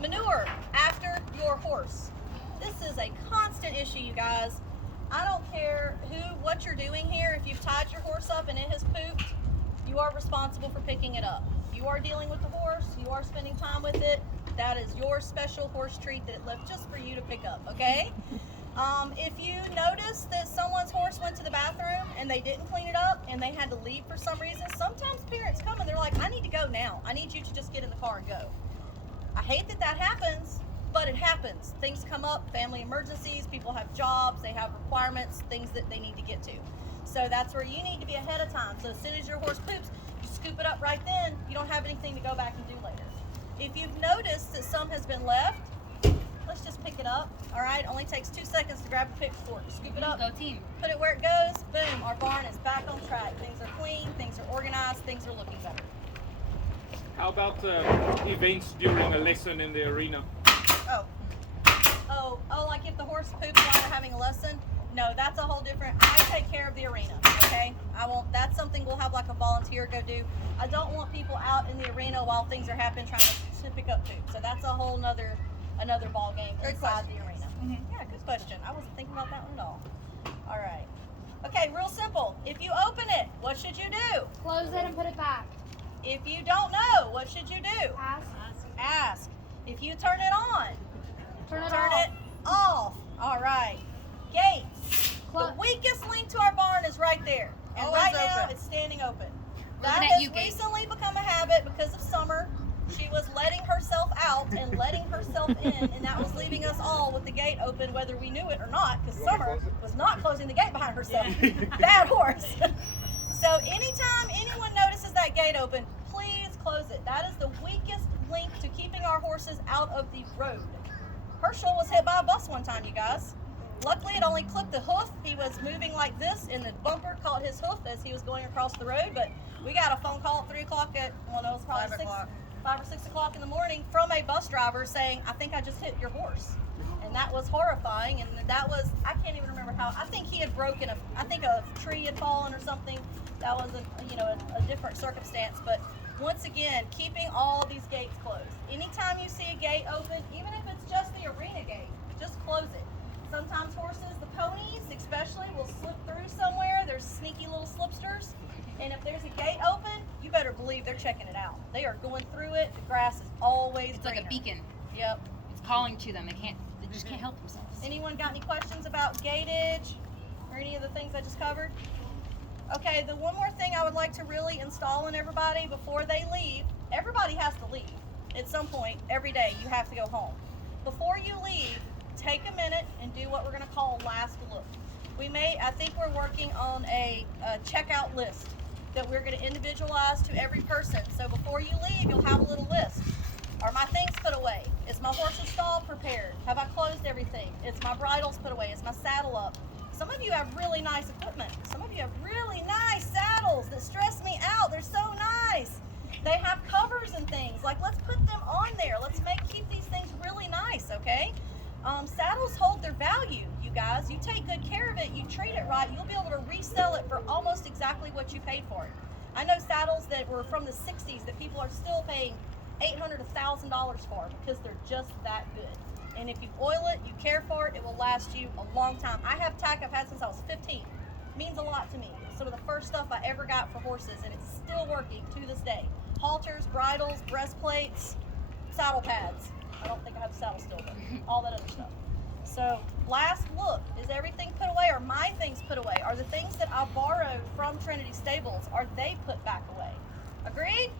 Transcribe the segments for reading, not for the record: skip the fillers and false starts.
Manure after your horse. This is a constant issue, you guys. I don't care what you're doing here. If you've tied your horse up and it has pooped, you are responsible for picking it up. You are dealing with the horse. You are spending time with it. That is your special horse treat that it left just for you to pick up, okay? If you notice that someone's horse went to the bathroom and they didn't clean it up and they had to leave for some reason, sometimes parents come and they're like, I need to go now. I need you to just get in the car and go. I hate that that happens, but it happens. Things come up, family emergencies, people have jobs, they have requirements, things that they need to get to. So that's where you need to be ahead of time. So as soon as your horse poops, you scoop it up right then. You don't have anything to go back and do later. If you've noticed that some has been left, let's just pick it up. All right, only takes 2 seconds to grab a pitchfork, scoop it up, Go team. put it where it goes, boom, our barn is back on track. Things are clean, things are organized, things are looking better. How about events during a lesson in the arena? Oh, like if the horse poops while they're having a lesson? No, that's a whole different, I take care of the arena, okay? That's something we'll have like a volunteer go do. I don't want people out in the arena while things are happening trying to pick up poop. So that's a whole another ball game inside the arena. Yeah, good question. I wasn't thinking about that one at all. All right. Okay, real simple. If you open it, what should you do? Close it and put it back. If you don't know, what should you do? Ask. If you turn it on, Turn it turn off. it off. All right. Gates. The weakest link to our barn is right there. And Always right now, open. it's standing open. Looking That at has you, Gates. recently become a habit because of summer. She was letting herself out and letting herself in, and that was leaving us all with the gate open, whether we knew it or not, because Summer was not closing the gate behind herself. Bad horse. So anytime anyone notices that gate open, please close it. That is the weakest link to keeping our horses out of the road. Herschel was hit by a bus one time, you guys. Luckily, it only clipped the hoof. He was moving like this, and the bumper caught his hoof as he was going across the road. But we got a phone call at 3 o'clock at, well, no, it was probably 5 or 6 o'clock in the morning from a bus driver saying, I think I just hit your horse. And that was horrifying. And that was, I can't even remember how, I think he had broken I think a tree had fallen or something. That was a different circumstance. But once again, keeping all these gates closed. Anytime you see a gate open, even if it's just the arena gate, just close it. Sometimes horses, the ponies especially, will slip through somewhere. There's sneaky little slipsters. And if there's a gate open, you better believe they're checking it out. They are going through it. The grass is always It's like a greener. beacon. Yep. It's calling to them. They just can't help themselves. Anyone got any questions about gateage or any of the things I just covered? Okay, the one more thing I would like to really install in everybody before they leave, everybody has to leave at some point every day. You have to go home. Before you leave, take a minute and do what we're going to call last look. I think we're working on a checkout list that we're going to individualize to every person. So before you leave, you'll have a little list. Are my things put away? Is my horse's stall prepared? Have I closed everything? Is my bridles put away? Is my saddle up? Some of you have really nice equipment. Some of you have really nice saddles that stress me out. They're so nice. They have covers and things. Like, let's put them on there. Let's keep these things really nice, okay? Saddles hold their value, you guys. You take good care of it, you treat it right, you'll be able to resell it for almost exactly what you paid for it. I know saddles that were from the 60s that people are still paying $800 to $1,000 for because they're just that good. And if you oil it, you care for it, it will last you a long time. I have tack I've had since I was 15. It means a lot to me. It's some of the first stuff I ever got for horses, and it's still working to this day. Halters, bridles, breastplates, saddle pads. I don't think I have the saddle still, but all that other stuff. So last look, is everything put away? Are my things put away? Are the things that I borrowed from Trinity Stables, are they put back away? Agreed?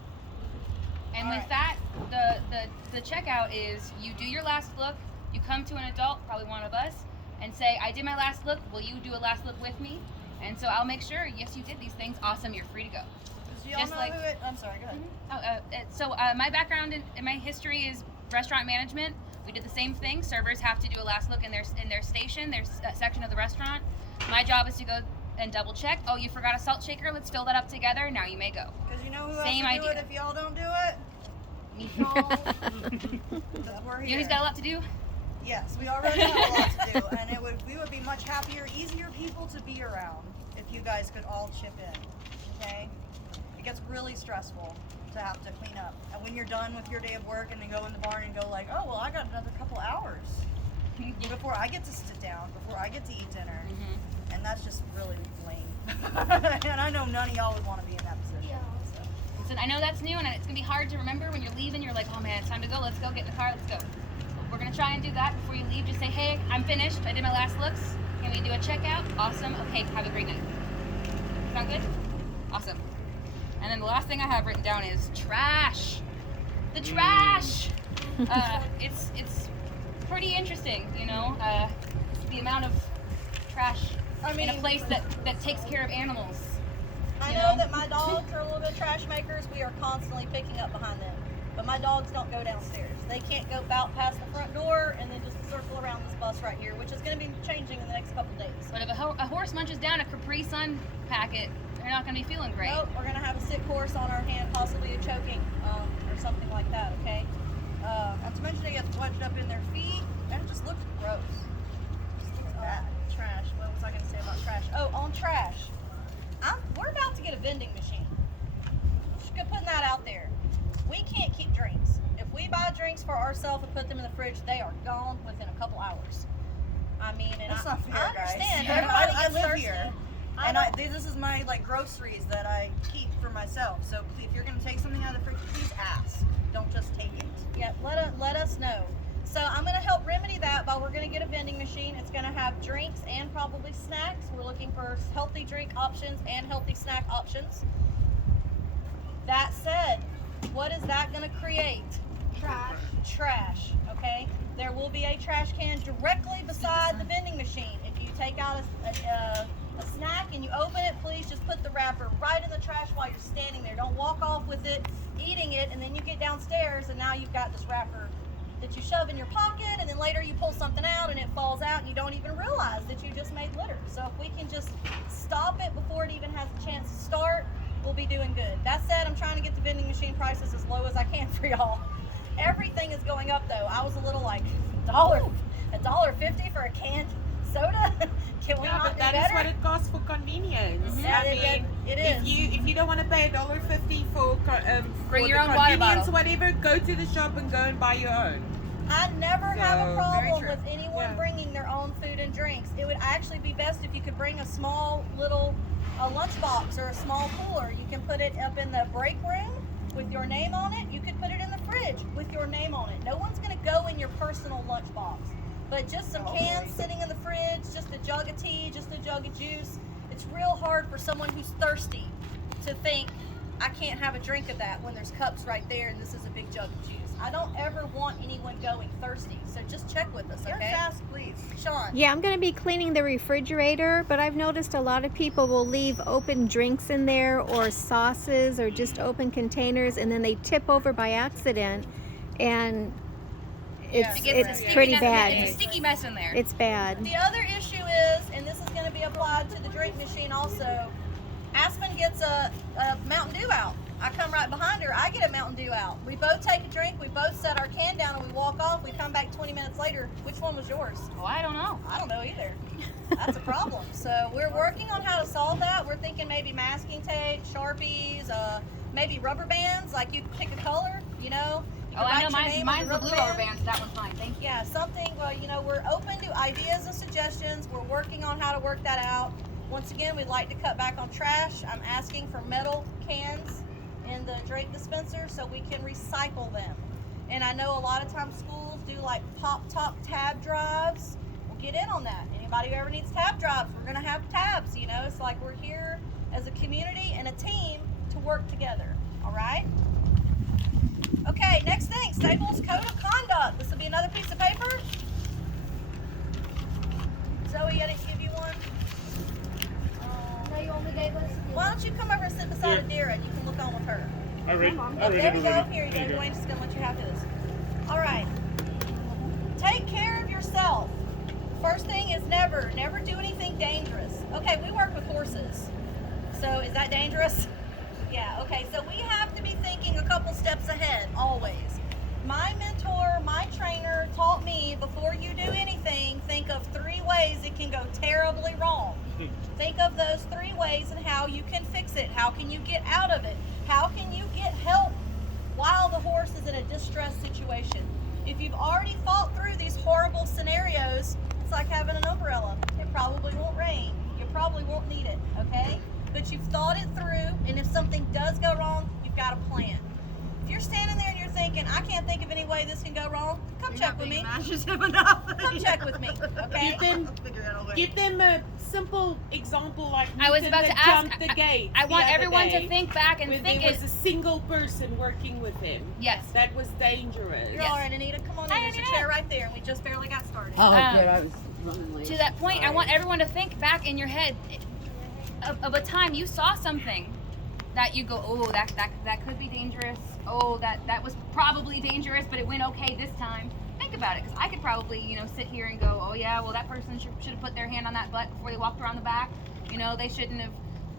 And All with right. that, the checkout is you do your last look, you come to an adult, probably one of us, and say, I did my last look, will you do a last look with me? And so I'll make sure, yes, you did these things, awesome, you're free to go. Do y'all Just know like- who it, I'm sorry, go ahead. My background and my history is restaurant management. We did the same thing. Servers have to do a last look in their station, their section of the restaurant. My job is to go and double check. Oh, you forgot a salt shaker. Let's fill that up together. Now you may go. Because you know who Same else will do idea. it if y'all don't do it? Me. Because we're You here. guys got a lot to do. Yes, we already have a lot to do, and we would be much happier, easier people to be around if you guys could all chip in. Okay? It gets really stressful. to have to clean up. And when you're done with your day of work and then go in the barn and go like, oh, well, I got another couple hours before I get to sit down, before I get to eat dinner. Mm-hmm. And that's just really lame. And I know none of y'all would want to be in that position. Yeah. So. So I know that's new, and it's gonna be hard to remember when you're leaving. You're like, oh man, it's time to go. Let's go get in the car. Let's go. We're gonna try and do that before you leave. Just say, hey, I'm finished. I did my last looks. Can we do a checkout? Awesome. Okay, have a great night. Sound good? Awesome. And then the last thing I have written down is trash. The trash. It's pretty interesting, you know, the amount of trash I mean, in a place that takes care of animals. I you know know? that my dogs are a little bit trash makers. We are constantly picking up behind them. But my dogs don't go downstairs. They can't go out past the front door and then just circle around this bus right here, which is going to be changing in the next couple days. But if a horse munches down a Capri Sun packet, they're not going to be feeling great. Nope, we're going to have a sick horse on our hand, possibly a choking or something like that, okay? Not to mention it gets wedged up in their feet, and it just looks gross. It just looks bad. Trash. What was I going to say about trash? Oh, on trash. We're about to get a vending machine. Just putting that out there. We can't keep drinks. If we buy drinks for ourselves and put them in the fridge, they are gone within a couple hours. I mean, and That's I, not fair, I understand. guys. Everybody I gets live thirsty. here. I And don't- this is my like groceries that I keep for myself. So if you're gonna take something out of the fridge, please ask. Don't just take it. Yeah, let us know. So I'm going to help remedy that by we're going to get a vending machine. It's going to have drinks and probably snacks. We're looking for healthy drink options and healthy snack options. That said, what is that going to create? Trash. Trash, okay? There will be a trash can directly beside the vending machine. If you take out a snack and you open it, please just put the wrapper right in the trash while you're standing there. Don't walk off with it, eating it, and then you get downstairs and now you've got this wrapper that you shove in your pocket, and then later you pull something out and it falls out and you don't even realize that you just made litter. So if we can just stop it before it even has a chance to start, we'll be doing good. That said, I'm trying to get the vending machine prices as low as I can for y'all. Everything is going up though. I was a little like, $1.50 for a canned soda? Can we Yeah, not but do that better? is what it costs for convenience. Yeah, I mean, it is. if you don't want to pay $1.50 for Bring for your the own water convenience, bottle. whatever, go to the shop and go and buy your own. I never have a So, problem very true. with anyone Yeah. bringing their own food and drinks. It would actually be best if you could bring a small little lunchbox or a small cooler. You can put it up in the break room with your name on it. You could put it in the fridge with your name on it. No one's going to go in your personal lunchbox. But just some cans sitting in the fridge, just a jug of tea, just a jug of juice. It's real hard for someone who's thirsty to think, I can't have a drink of that when there's cups right there and this is a big jug of juice. I don't ever want anyone going thirsty, so just check with us, You're okay? fast, please. Sean. Yeah, I'm going to be cleaning the refrigerator, but I've noticed a lot of people will leave open drinks in there or sauces or just open containers, and then they tip over by accident, and it's sticky pretty mess- bad. It's a sticky mess in there. It's bad. The other issue is, and this is going to be applied to the drink machine also, Aspen gets a Mountain Dew out. I come right behind her. I get a Mountain Dew out. We both take a drink. We both set our can down and we walk off. We come back 20 minutes later. Which one was yours? Oh, I don't know. I don't know either. That's a problem. So we're working on how to solve that. We're thinking maybe masking tape, Sharpies, maybe rubber bands. Like you pick a color, you know. You Oh, can I write know. your name on Mine's the rubber blue rubber band, so that one's fine. Thank you. Yeah, something, well, you know, we're open to ideas and suggestions. We're working on how to work that out. Once again, we'd like to cut back on trash. I'm asking for metal cans in the drink dispenser so we can recycle them. And I know a lot of times schools do like pop-top tab drives. We'll get in on that. Anybody who ever needs tab drives, we're gonna have tabs, you know? It's like we're here as a community and a team to work together, all right? Okay, next thing, Stables Code of Conduct. This will be another piece of paper. Zoe, I didn't give you one. No, you only gave us. Why don't you come over and sit beside Adira and you can look on with her. I read, Mom. I read There it we go. already. Here you There go. Dwayne's just gonna let you have his. All right. Take care of yourself. First thing is never do anything dangerous. Okay, we work with horses. So is that dangerous? Yeah, okay. So we have to be thinking a couple steps ahead, always. My mentor, my trainer taught me before you do anything, think of 3 ways it can go terribly wrong. Think of those 3 ways and how you can fix it. How can you get out of it? How can you get help situation. If you've already fought through these horrible scenarios, it's like having an umbrella. It probably won't rain. You probably won't need it, okay? But you've thought it through, and if something does go wrong, you've got a plan. If you're standing there and you're thinking, I can't think of any way this can go wrong, come check with me. Imaginative enough. Come check with me, okay? Give them, I'll figure out a way. give them a simple example like I was Newton about that to ask. jumped the gate I the want other everyone day to think back and when think there it. was a single person working with him. Yes. That was dangerous. You're all right, Anita. Come on in. Hi, There's a Anita. chair right there, and we just barely got started. Oh, Um, good. I was running late. To that point, I Sorry. want everyone to think back in your head of a time you saw something that you go, oh, that could be dangerous. Oh, that was probably dangerous, but it went okay this time. Think about it, because I could probably, sit here and go, oh yeah, well that person should have put their hand on that butt before they walked around the back. They shouldn't have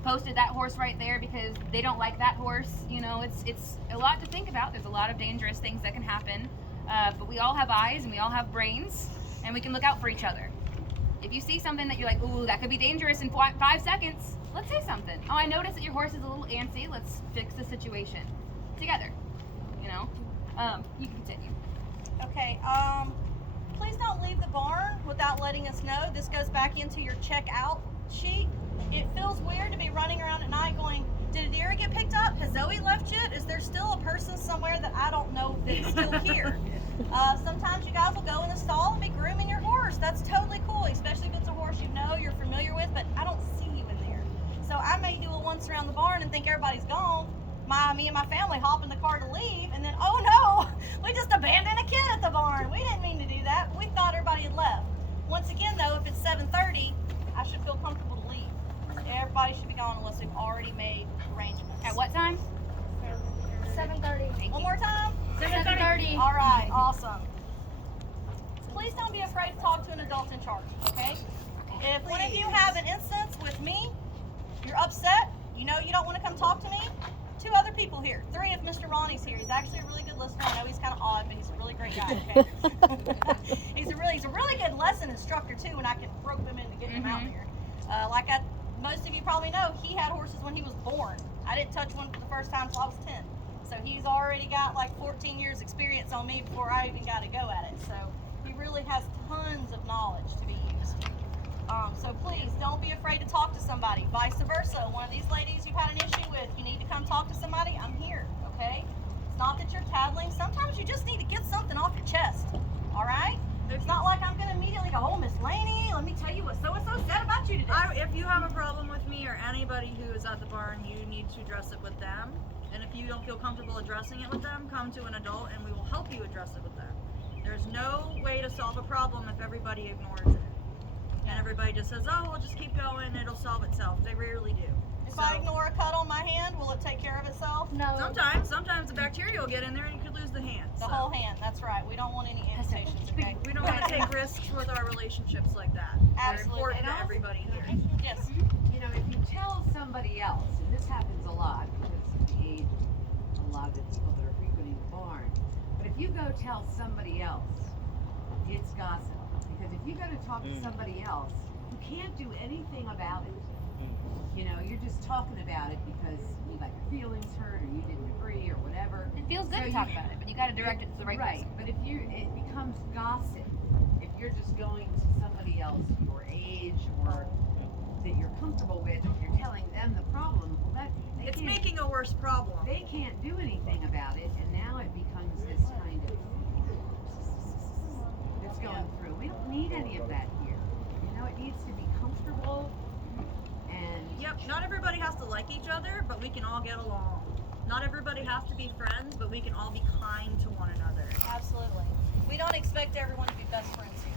posted that horse right there because they don't like that horse. It's a lot to think about. There's a lot of dangerous things that can happen, but we all have eyes and we all have brains, and we can look out for each other. If you see something that you're like, ooh, that could be dangerous in 5 seconds, let's say something. Oh, I noticed that your horse is a little antsy. Let's fix the situation together. You can continue. Okay, please don't leave the barn without letting us know. This goes back into your checkout sheet. It feels weird to be running around at night going, did a deer get picked up? Has Zoe left yet? Is there still a person somewhere that I don't know that's still here? Sometimes you guys will go in the stall and be grooming your horse. That's totally cool, especially if it's a horse you're familiar with, but I don't see you in there. So I may do a once around the barn and think everybody's gone. Me and my family hop in the car to leave, and then, oh no, we just abandoned a kid at the barn. We didn't mean to do that. We thought everybody had left. Once again, though, if it's 7:30, I should feel comfortable to leave. Everybody should be gone unless we've already made arrangements. At what time? 7:30. One more time? 7:30. All right, awesome. Please don't be afraid to talk to an adult in charge, okay? If one of you have an instance with me, you're upset, you don't want to come talk to me, 2 other people here. 3 if Mr. Ronnie's here. He's actually a really good listener. I know he's kind of odd, but he's a really great guy, okay? he's a really good lesson instructor, too, and I can rope him into getting him out here. Most of you probably know, he had horses when he was born. I didn't touch one for the first time until I was 10. So he's already got like 14 years experience on me before I even got to go at it. So he really has tons of knowledge to be used. So please don't be afraid to talk to somebody. Vice versa, one of these ladies you've had an issue with, you need to come talk to somebody, I'm here, okay? It's not that you're tattling. Sometimes you just need to get something off your chest, all right? It's not like I'm going to immediately go, oh, Miss Laney, let me tell you what so-and-so said about you today. If you have a problem with me or anybody who is at the barn, you need to address it with them. And if you don't feel comfortable addressing it with them, come to an adult and we will help you address it with them. There's no way to solve a problem if everybody ignores it. And everybody just says, oh, we'll just keep going, it'll solve itself. They rarely do. If I ignore a cut on my hand, will it take care of itself? No. Sometimes the bacteria will get in there and you could lose the hand. The whole hand, that's right. We don't want any amputations, okay? We don't want to take risks with our relationships like that. Absolutely. They're important And to also- everybody here. Yes. If you tell somebody else, and this happens a lot because of the age of a lot of the people that are frequenting the barn, but if you go tell somebody else, it's gossip. Because if you go to talk to somebody else, you can't do anything about it. You're just talking about it because you got your feelings hurt or you didn't agree or whatever. It feels good So to talk about it, but you got to direct it to the right person. But if it becomes gossip, if you're just going to somebody else your age or that you're comfortable with, and you're telling them the problem, well, It's can't, making a worse problem. they can't do anything about it, and now it becomes this kind of that's going through. We don't need any of that here. It needs to be comfortable, and Yep, not everybody has to like each other, but we can all get along. Not everybody has to be friends, but we can all be kind to one another. Absolutely. We don't expect everyone to be best friends here.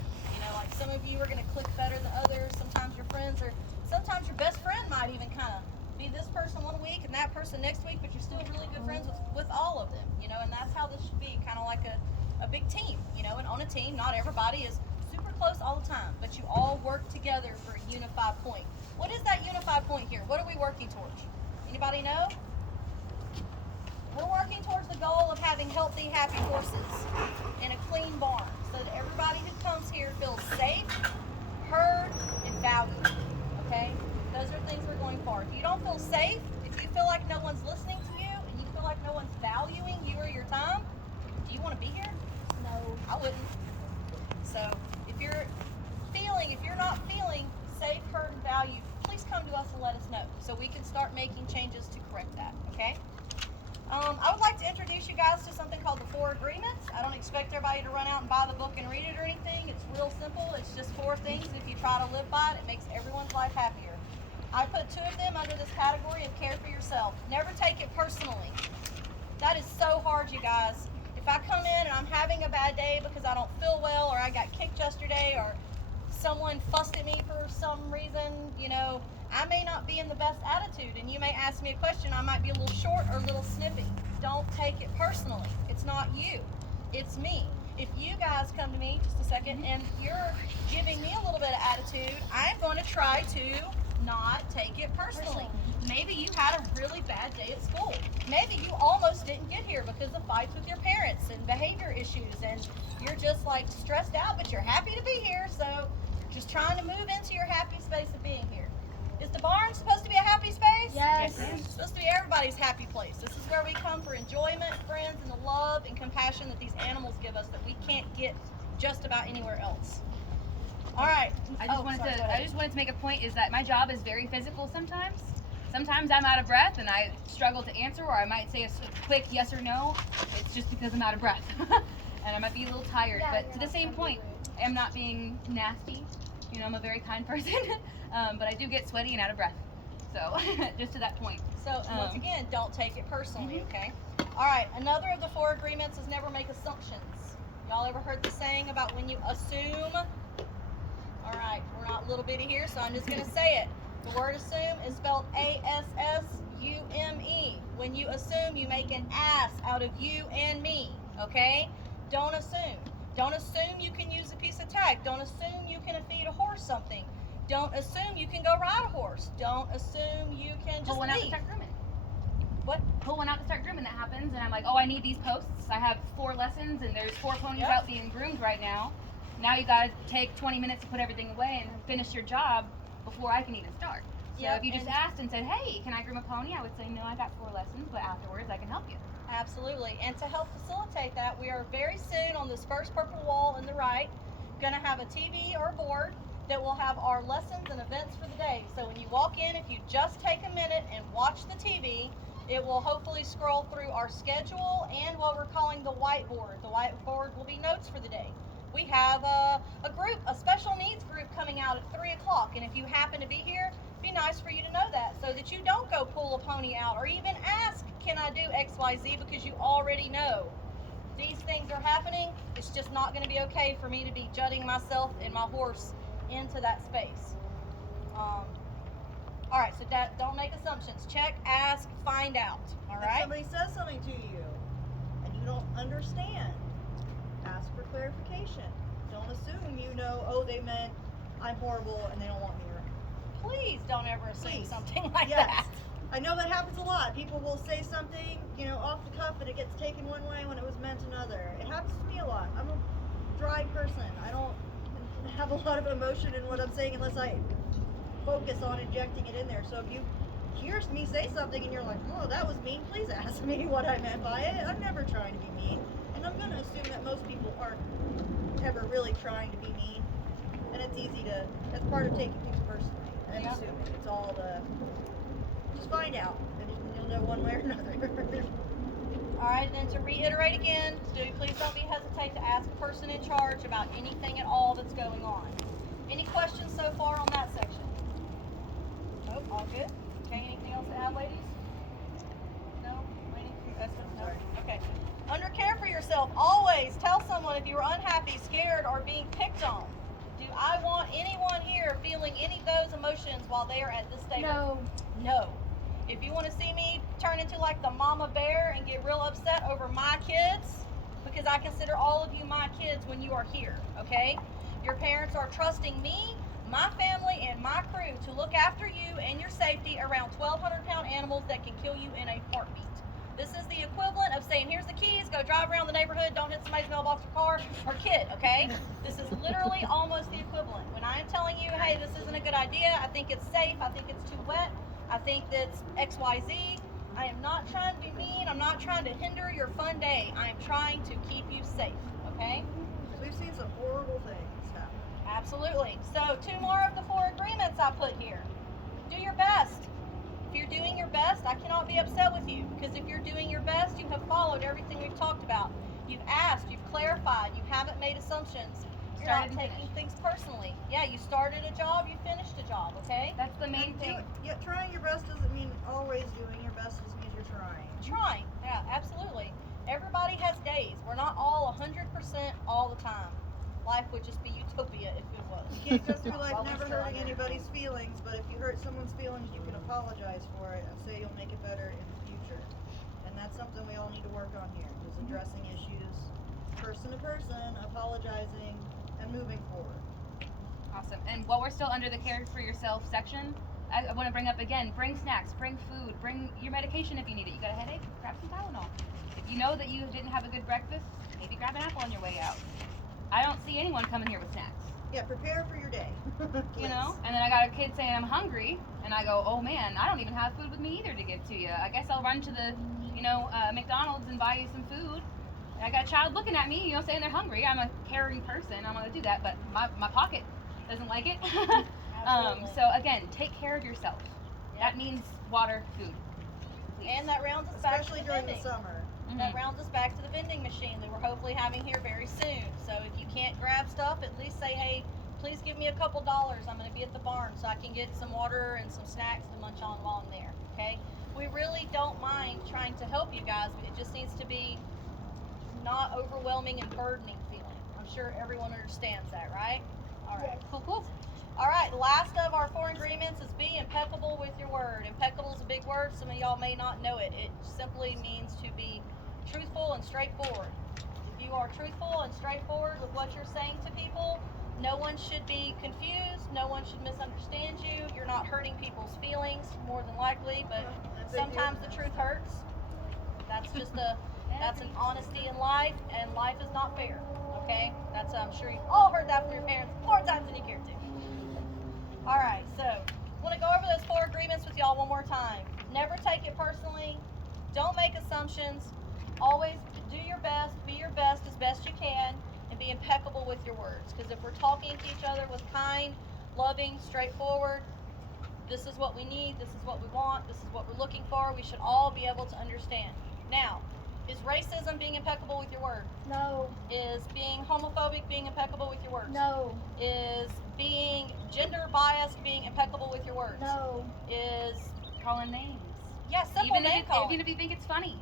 Like some of you are going to click better than others. Sometimes your friends are, sometimes your best friend might even kind of be this person one week and that person next week, but you're still really good friends with all of them, and that's how this should be, kind of like a big team, and on a team, not everybody is super close all the time, but you all work together for a unified point. What is that unified point here? What are we working towards? Anybody know? We're working towards the goal of having healthy, happy horses in a clean barn so that everybody who comes here feels safe, heard, and valued, okay? Those are things we're going for. If you don't feel safe, if you feel like no one's listening to you, and you feel like no one's valuing you or your time, do you want to be here? I would like to introduce you guys to something called the 4 Agreements. I don't expect everybody to run out and buy the book and read it or anything. It's real simple. It's just 4 things, and if you try to live by it, it makes everyone's life happier. I put 2 of them under this category of care for yourself. Never take it personally. That is so hard, you guys. If I come in and I'm having a bad day because I don't feel well, or I got kicked yesterday, or someone fussed at me for some reason, you know, I may not be in the best attitude, and you may ask me a question. I might be a little short or a little snippy. Don't take it personally. It's not you. It's me. If you guys come to me, just a second, and you're giving me a little bit of attitude, I'm going to try to not take it personally. Maybe you had a really bad day at school. Maybe you almost didn't get here because of fights with your parents and behavior issues, and you're just like stressed out, but you're happy to be here, so you're just trying to move into your happy space of being here. Is the barn supposed to be a happy space? Yes. It's supposed to be everybody's happy place. This is where we come for enjoyment, friends, and the love and compassion that these animals give us that we can't get just about anywhere else. All right. I just wanted to make a point is that my job is very physical sometimes. Sometimes I'm out of breath and I struggle to answer, or I might say a quick yes or no. It's just because I'm out of breath. And I might be a little tired, Yeah, but you're to the not same trying to be point, I am not being nasty. You know, I'm a very kind person, but I do get sweaty and out of breath. So, just to that point. So, once again, don't take it personally, Mhm. okay? All right, another of the 4 agreements is never make assumptions. Y'all ever heard the saying about when you assume? All right, we're not little bitty here, so I'm just going to say it. The word assume is spelled A-S-S-U-M-E. When you assume, you make an ass out of you and me, okay? Don't assume. Don't assume you can use a piece of tack. Don't assume you can feed a horse something. Don't assume you can go ride a horse. Don't assume you can just Pull one out to leave. start grooming. What? Pull one out to start grooming. That happens, and I'm like, oh, I need these posts. I have 4 lessons, and there's 4 ponies Yep. out being groomed right now. Now you gotta take 20 minutes to put everything away and finish your job before I can even start. So Yep, if you just and- asked and said, hey, can I groom a pony? I would say, no, I got 4 lessons, but afterwards I can help you. Absolutely. And to help facilitate that, we are very soon on this first purple wall in the right going to have a TV or a board that will have our lessons and events for the day. So when you walk in, if you just take a minute and watch the TV, it will hopefully scroll through our schedule and what we're calling the whiteboard. The whiteboard will be notes for the day. We have a group, a special needs group coming out at 3 o'clock. And if you happen to be here, it'd be nice for you to know that so that you don't go pull a pony out or even ask, can I do XYZ, because you already know. These things are happening. It's just not going to be okay for me to be jutting myself and my horse into that space. All right, so don't make assumptions. Check, ask, find out. All If right? somebody says something to you and you don't understand, ask for clarification. Don't assume you know, oh, they meant I'm horrible and they don't want me around. Please don't ever assume Please. something like Yes. that. I know that happens a lot. People will say something, you know, off the cuff and it gets taken one way when it was meant another. It happens to me a lot. I'm a dry person. I don't have a lot of emotion in what I'm saying unless I focus on injecting it in there. So if you hear me say something and you're like, oh, that was mean, please ask me what I meant by it. I'm never trying to be mean. And I'm going to assume that most people aren't ever really trying to be mean. And it's easy to, that's part of taking things personally and Yeah. assuming. It's all the, just find out. And you'll know one way or another. All right, then to reiterate again, please don't hesitate to ask a person in charge about anything at all that's going on. Any questions so far on that section? Nope, all good. Okay, anything else to add, ladies? No? Lady? No? Okay. Under care for yourself, always tell someone if you are unhappy, scared, or being picked on. Do I want anyone here feeling any of those emotions while they are at this table? No. No. If you want to see me turn into like the mama bear and get real upset over my kids, because I consider all of you my kids when you are here, okay? Your parents are trusting me, my family, and my crew to look after you and your safety around 1,200-pound animals that can kill you in a heartbeat. This is the equivalent of saying, here's the keys, go drive around the neighborhood, don't hit somebody's mailbox or car or kid, okay? This is literally almost the equivalent. When I am telling you, hey, this isn't a good idea, I think it's safe, I think it's too wet, I think that's XYZ, I am not trying to be mean, I'm not trying to hinder your fun day, I am trying to keep you safe, okay? We've seen some horrible things happen. Absolutely. So 2 more of the 4 agreements I put here. Do your best. If you're doing your best, I cannot be upset with you, because if you're doing your best, you have followed everything we've talked about. You've asked, you've clarified, you haven't made assumptions. You're not Started and taking things personally. Yeah, you started a job, you finished a job, okay? That's the main thing. Yeah, trying your best doesn't mean always doing your best. It just means you're trying. Trying, yeah, absolutely. Everybody has days. We're not all 100% all the time. Life would just be utopia if it was. You can't go through life Well, we're never still hurting under- anybody's feelings, but if you hurt someone's feelings, you can apologize for it and say you'll make it better in the future. And that's something we all need to work on here, is addressing issues person to person, apologizing, and moving forward. Awesome. And while we're still under the care for yourself section, I want to bring up again, bring snacks, bring food, bring your medication if you need it. You got a headache? Grab some Tylenol. If you know that you didn't have a good breakfast, maybe grab an apple on your way out. I don't see anyone coming here with snacks, Yeah, prepare for your day. you know? And then I got a kid saying I'm hungry, and I go, oh man, I don't even have food with me either to give to you. I guess I'll run to the, McDonald's and buy you some food. And I got a child looking at me, saying they're hungry. I'm a caring person. I'm going to do that, but my pocket doesn't like it. Absolutely. So again, take care of yourself. That means water, food. Please. And that rounds us back to Especially the during the vending. summer. That rounds us back to the vending machine that we're hopefully having here very soon. So if you can't grab stuff, at least say, hey, please give me a couple dollars. I'm going to be at the barn so I can get some water and some snacks to munch on while I'm there. Okay? We really don't mind trying to help you guys. It just needs to be not overwhelming and burdening feeling. I'm sure everyone understands that, right? All right. Cool. All right, the last of our 4 agreements is be impeccable with your word. Impeccable is a big word. Some of y'all may not know it. It simply means to be truthful and straightforward. If you are truthful and straightforward with what you're saying to people, no one should be confused. No one should misunderstand you. You're not hurting people's feelings, more than likely, but sometimes the truth hurts. That's just that's an honesty in life, and life is not fair. Okay? I'm sure you've all heard that from your parents more times than you care to. All right, so I want to go over those 4 agreements with y'all one more time. Never take it personally. Don't make assumptions. Always do your best, be your best as best you can, and be impeccable with your words. Because if we're talking to each other with kind, loving, straightforward, this is what we need, this is what we want, this is what we're looking for, we should all be able to understand. Now, is racism being impeccable with your word? No. Is being homophobic being impeccable with your words? No. Is being gender biased being impeccable with your words? No. Is Calling names. simple Even name calling. if you think it's funny.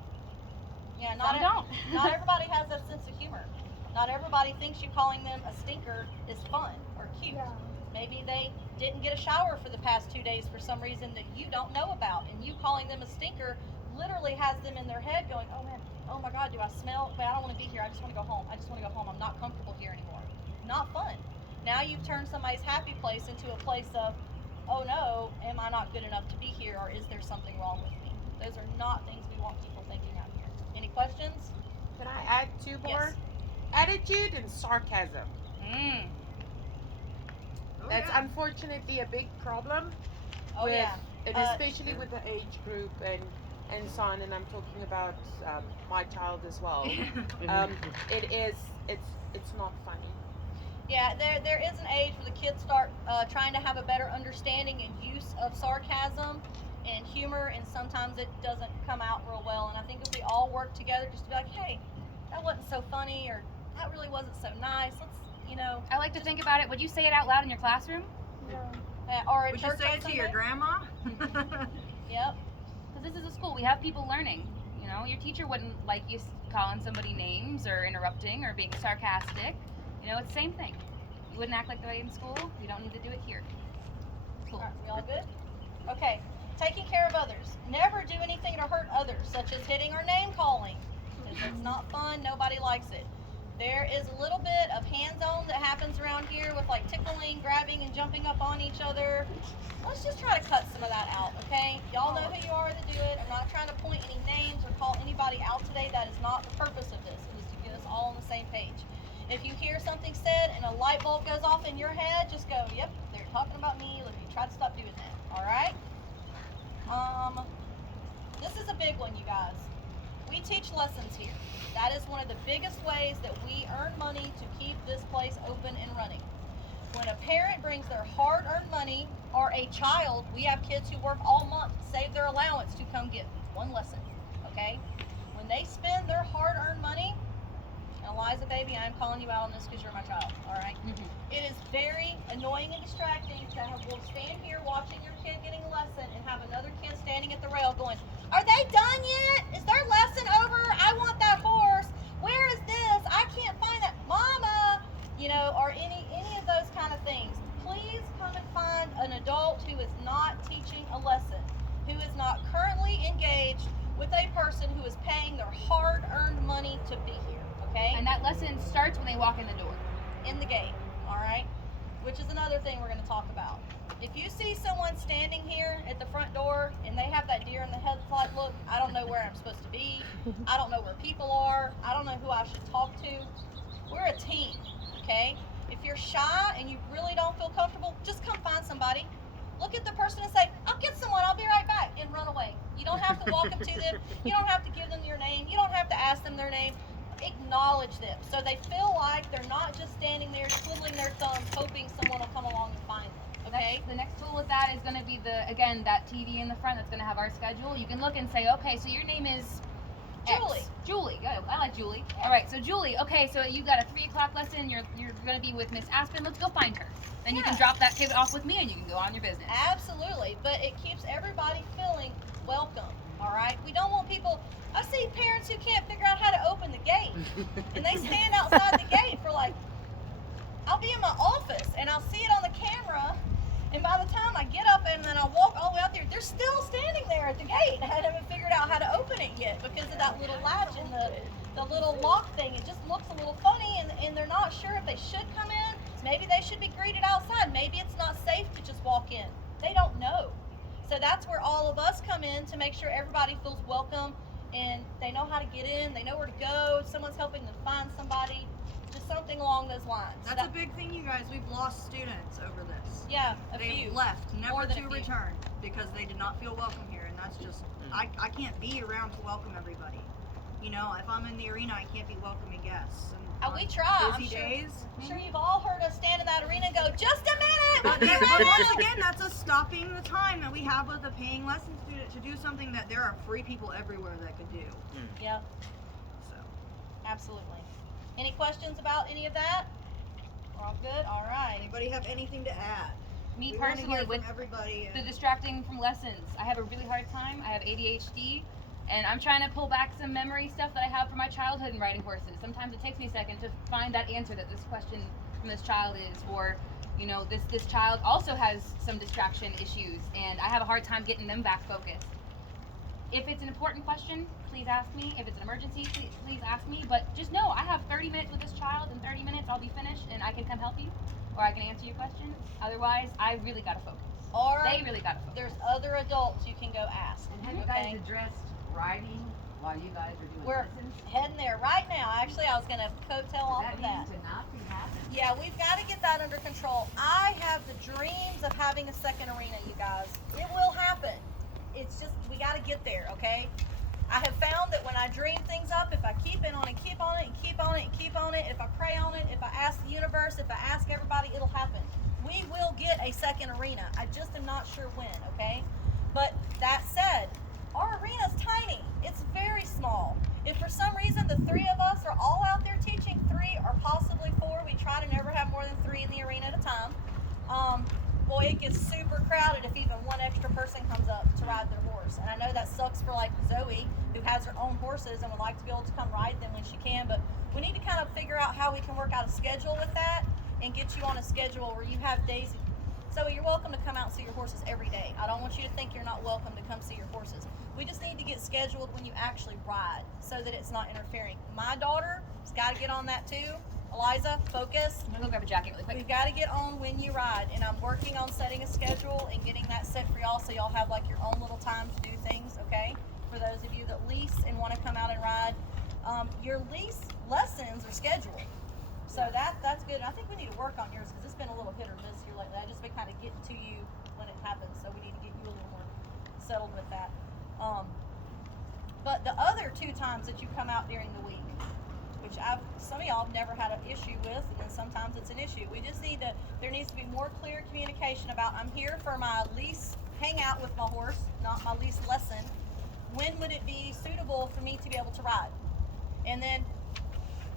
Yeah, Some don't. not everybody has that sense of humor. Not everybody thinks you calling them a stinker is fun or cute. Yeah. Maybe they didn't get a shower for the past 2 days for some reason that you don't know about, and you calling them a stinker literally has them in their head going, oh man, oh my God, do I smell? Wait, I don't want to be here. I just want to go home. I'm not comfortable here anymore. Not fun. Now you've turned somebody's happy place into a place of, oh no, am I not good enough to be here, or is there something wrong with me? Those are not things we want people thinking out here. Any questions? Can I add 2 more? Yes. Attitude and sarcasm. That's unfortunately a big problem. Oh with, yeah. and especially with the age group and so on. And I'm talking about my child as well. It's not funny. Yeah, there is an age where the kids start trying to have a better understanding and use of sarcasm and humor, and sometimes it doesn't come out real well. And I think if we all work together just to be like, hey, that wasn't so funny, or that really wasn't so nice, let's, I like to think about it. Would you say it out loud in your classroom? No. or at Would you church say on it to your Sunday. grandma? Yep. Because this is a school. We have people learning. Your teacher wouldn't like you calling somebody names or interrupting or being sarcastic. It's the same thing. You wouldn't act like the way in school. You don't need to do it here. Cool. All right, we all good? Okay. Taking care of others. Never do anything to hurt others, such as hitting or name calling. Because it's not fun. Nobody likes it. There is a little bit of hands-on that happens around here with like tickling, grabbing, and jumping up on each other. Let's just try to cut some of that out, okay? Y'all know who you are that do it. I'm not trying to point any names or call anybody out today. That is not the purpose of this. It is to get us all on the same page. If you hear something said and a light bulb goes off in your head, just go, yep, they're talking about me. Let me try to stop doing that, all right? This is a big one, you guys. We teach lessons here. That is one of the biggest ways that we earn money to keep this place open and running. When a parent brings their hard-earned money or a child, we have kids who work all month, save their allowance to come get one lesson, okay? When they spend their hard-earned money, and Eliza, baby, I'm calling you out on this because you're my child, all right? It is very annoying and distracting to will stand here watching your kid getting a lesson and have another kid standing at the rail going, are they done yet? Is their lesson over? I want that horse. Where is this? I can't find that. Mama, you know, or any of those kind of things. Please come and find an adult who is not teaching a lesson, who is not currently engaged with a person who is paying their hard-earned money to be here, okay? And that lesson starts when they walk in the door. In the gate, all right? Which is another thing we're going to talk about. If you see someone standing here at the front door and they have that deer in the headlight look, I don't know where I'm supposed to be. I don't know where people are. I don't know who I should talk to. We're a team, okay? If you're shy and you really don't feel comfortable, just come find somebody. Look at the person and say, I'll get someone, I'll be right back, and run away. You don't have to walk up to them. You don't have to give them your name. You don't have to ask them their name. Acknowledge them so they feel like they're not just standing there twiddling their thumbs hoping someone will come along and find them, okay? The next tool with that is going to be that TV in the front that's going to have our schedule. You can look and say, okay, so your name is X. Julie. Julie. Good. I like Julie. All right, so Julie. Okay, so you got a 3 o'clock lesson. You're going to be with Miss Aspen. Let's go find her. Then you can drop that kid off with me, and you can go on your business. Absolutely, but it keeps everybody feeling welcome, all right? We don't want people, I see parents who can't figure out how to open the gate, and they stand outside the gate for like, I'll be in my office, and I'll see it on the camera, and by the time I get up and then I walk all the way out there, they're still standing there at the gate. I haven't figured out how to open it yet because of that little latch and the little lock thing. It just looks a little funny, and they're not sure if they should come in. Maybe they should be greeted outside. Maybe it's not safe to just walk in. They don't know. So that's where all of us come in to make sure everybody feels welcome and they know how to get in, they know where to go, someone's helping them find somebody, just something along those lines. That's a big thing, you guys. We've lost students over this. Yeah, a They've few. left, never More than to a few. return, because they did not feel welcome here, and that's just, I can't be around to welcome everybody. You know, if I'm in the arena, I can't be welcoming guests. And We on try. busy days. I'm sure you've all heard us stand in that arena and go, just a minute, we'll But, be but right once out. again, that's us stopping the time that we have with a paying lesson student to do something that there are free people everywhere that could do. Yeah, So. absolutely. Any questions about any of that? We're all good? All right. Anybody have anything to add? Me We wanna personally, hear with from everybody. the And distracting from lessons, I have a really hard time. I have ADHD, and I'm trying to pull back some memory stuff that I have from my childhood in riding horses. Sometimes it takes me a second to find that answer that this question from this child is, or you know, this child also has some distraction issues, and I have a hard time getting them back focused. If it's an important question, please ask me. If it's an emergency, please ask me. But just know I have 30 minutes with this child. In 30 minutes, I'll be finished, and I can come help you, or I can answer your question. Otherwise, I really gotta focus. Or They really gotta focus. there's other adults you can go ask. And have you guys addressed riding while you guys are doing We're lessons? heading there right now. Actually, I was going to coattail off That of that. needs to not be happening. Yeah, we've got to get that under control. I have the dreams of having a second arena, you guys. It will happen. It's just, we got to get there, okay? I have found that when I dream things up, if I keep it on and keep on it and keep on it and keep on it, if I pray on it, if I ask the universe, if I ask everybody, it'll happen. We will get a second arena. I just am not sure when, okay? But that said, our arena's tiny. It's very small. If for some reason the three of us are all out there teaching, 3 or possibly 4, we try to never have more than 3 in the arena at a time. Boy, it gets super crowded if even one extra person comes up to ride their horse. And I know that sucks for like Zoe, who has her own horses and would like to be able to come ride them when she can, but we need to kind of figure out how we can work out a schedule with that and get you on a schedule where you have days. So you're welcome to come out and see your horses every day. I don't want you to think you're not welcome to come see your horses. We just need to get scheduled when you actually ride so that it's not interfering. My daughter's got to get on that too. Eliza, focus. I'm gonna go grab a jacket really quick. We've got to get on when you ride, and I'm working on setting a schedule and getting that set for y'all so y'all have like your own little time to do things, okay? For those of you that lease and want to come out and ride, your lease lessons are scheduled. So that's good. And I think we need to work on yours because it's been a little hit or miss here lately. I just been kind of getting to you when it happens, so we need to get you a little more settled with that. But the other 2 times that you come out during the week, which some of y'all have never had an issue with, and then sometimes it's an issue. We just need to, there needs to be more clear communication about, I'm here for my lease hangout with my horse, not my lease lesson. When would it be suitable for me to be able to ride? And then,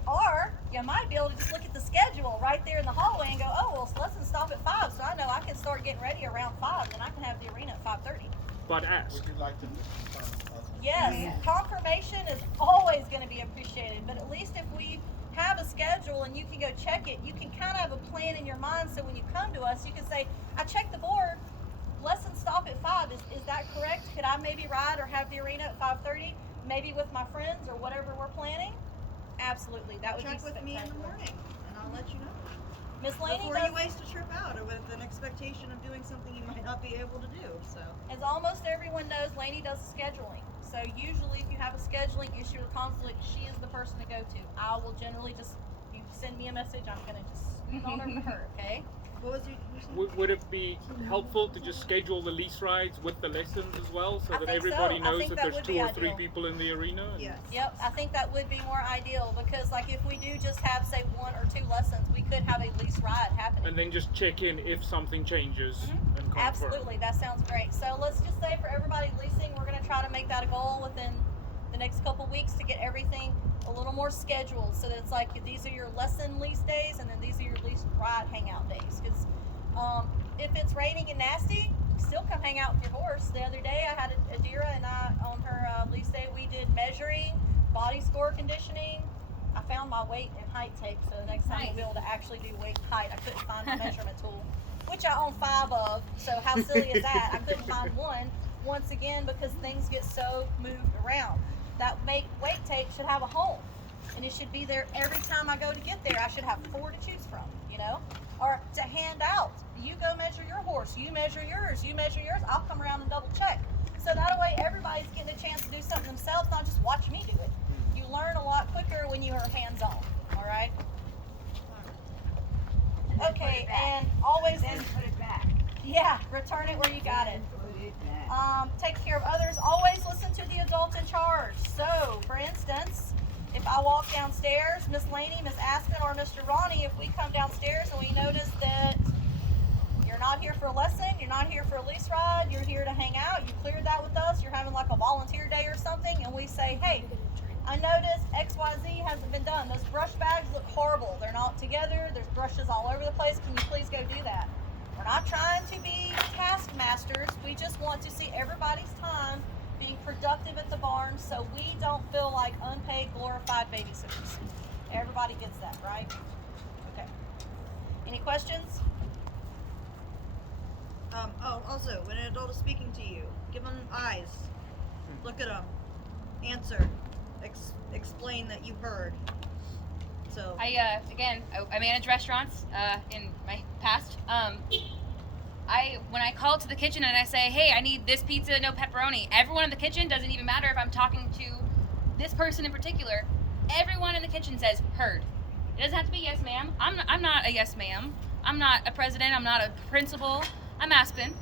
or you might be able to just look at the schedule right there in the hallway and go, oh, well, lessons stop at 5, so I know I can start getting ready around 5, and I can have the arena at 5:30. But ask. Would you like to? Yes, confirmation is always going to be appreciated, but at least if we have a schedule and you can go check it, you can kind of have a plan in your mind, so when you come to us, you can say, I checked the board, lessons stop at 5, is that correct? Could I maybe ride or have the arena at 5:30, maybe with my friends or whatever we're planning? Absolutely, that would Check be with me in the spectacular. morning, and I'll let you know. Miss Laney Before does, you waste a trip out, or with an expectation of doing something you might not be able to do. So as almost everyone knows, Laney does the scheduling. So usually if you have a scheduling issue or conflict, she is the person to go to. I will generally just, you send me a message, I'm going to just scoot on over to her, okay? what was your Would it be helpful to just schedule the lease rides with the lessons as well, so I that think so. everybody I knows think that that there's would 2 be or 3 ideal. people in the arena? and- Yes. Yep, I think that would be more ideal because like if we do just have say 1 or 2 lessons, we could have a lease ride happening. And then just check in if something changes and confirm. Absolutely, that sounds great. So let's just say for everybody leasing, we're going to try to make that a goal within the next couple weeks to get everything a little more scheduled, so that it's like these are your lesson lease days and then these are your lease ride hangout days. Because if it's raining and nasty, still come hang out with your horse. The other day I had Adira and I on her lease day, we did measuring, body score conditioning. I found my weight and height tape, so the next time we'll be able to actually do weight and height. I couldn't find the measurement tool, which I own 5 of, so how silly is that? I couldn't find one, once again, because things get so moved around. That weight tape should have a home, and it should be there every time I go to get there. I should have 4 to choose from, you know? Or to hand out. You go measure your horse, you measure yours, you measure yours, I'll come around and double check. So that way everybody's getting a chance to do something themselves, not just watch me do it. You learn a lot quicker when you are hands-on, all right? And then put Okay, it back. and always, Then put it back. yeah, return it where you got it. Put it back. Take care of others. Always listen to the adult in charge. So, for instance, if I walk downstairs, Miss Laney, Miss Aspen, or Mr. Ronnie, if we come downstairs and we notice that you're not here for a lesson, you're not here for a lease ride, you're here to hang out, you cleared that with us, you're having like a volunteer day or something, and we say, hey, I noticed XYZ hasn't been done. Those brush bags look horrible. They're not together. There's brushes all over the place. Can you please go do that? We're not trying to be taskmasters. We just want to see everybody's time being productive at the barn so we don't feel like unpaid, glorified babysitters. Everybody gets that, right? Okay. Any questions? Also, when an adult is speaking to you, give them eyes. Look at them. Answer. Explain that you heard. So. I manage restaurants in my past. When I call to the kitchen and I say, hey, I need this pizza, no pepperoni, everyone in the kitchen, doesn't even matter if I'm talking to this person in particular, everyone in the kitchen says, heard. It doesn't have to be yes, ma'am. I'm not a yes, ma'am. I'm not a president. I'm not a principal. I'm Aspen.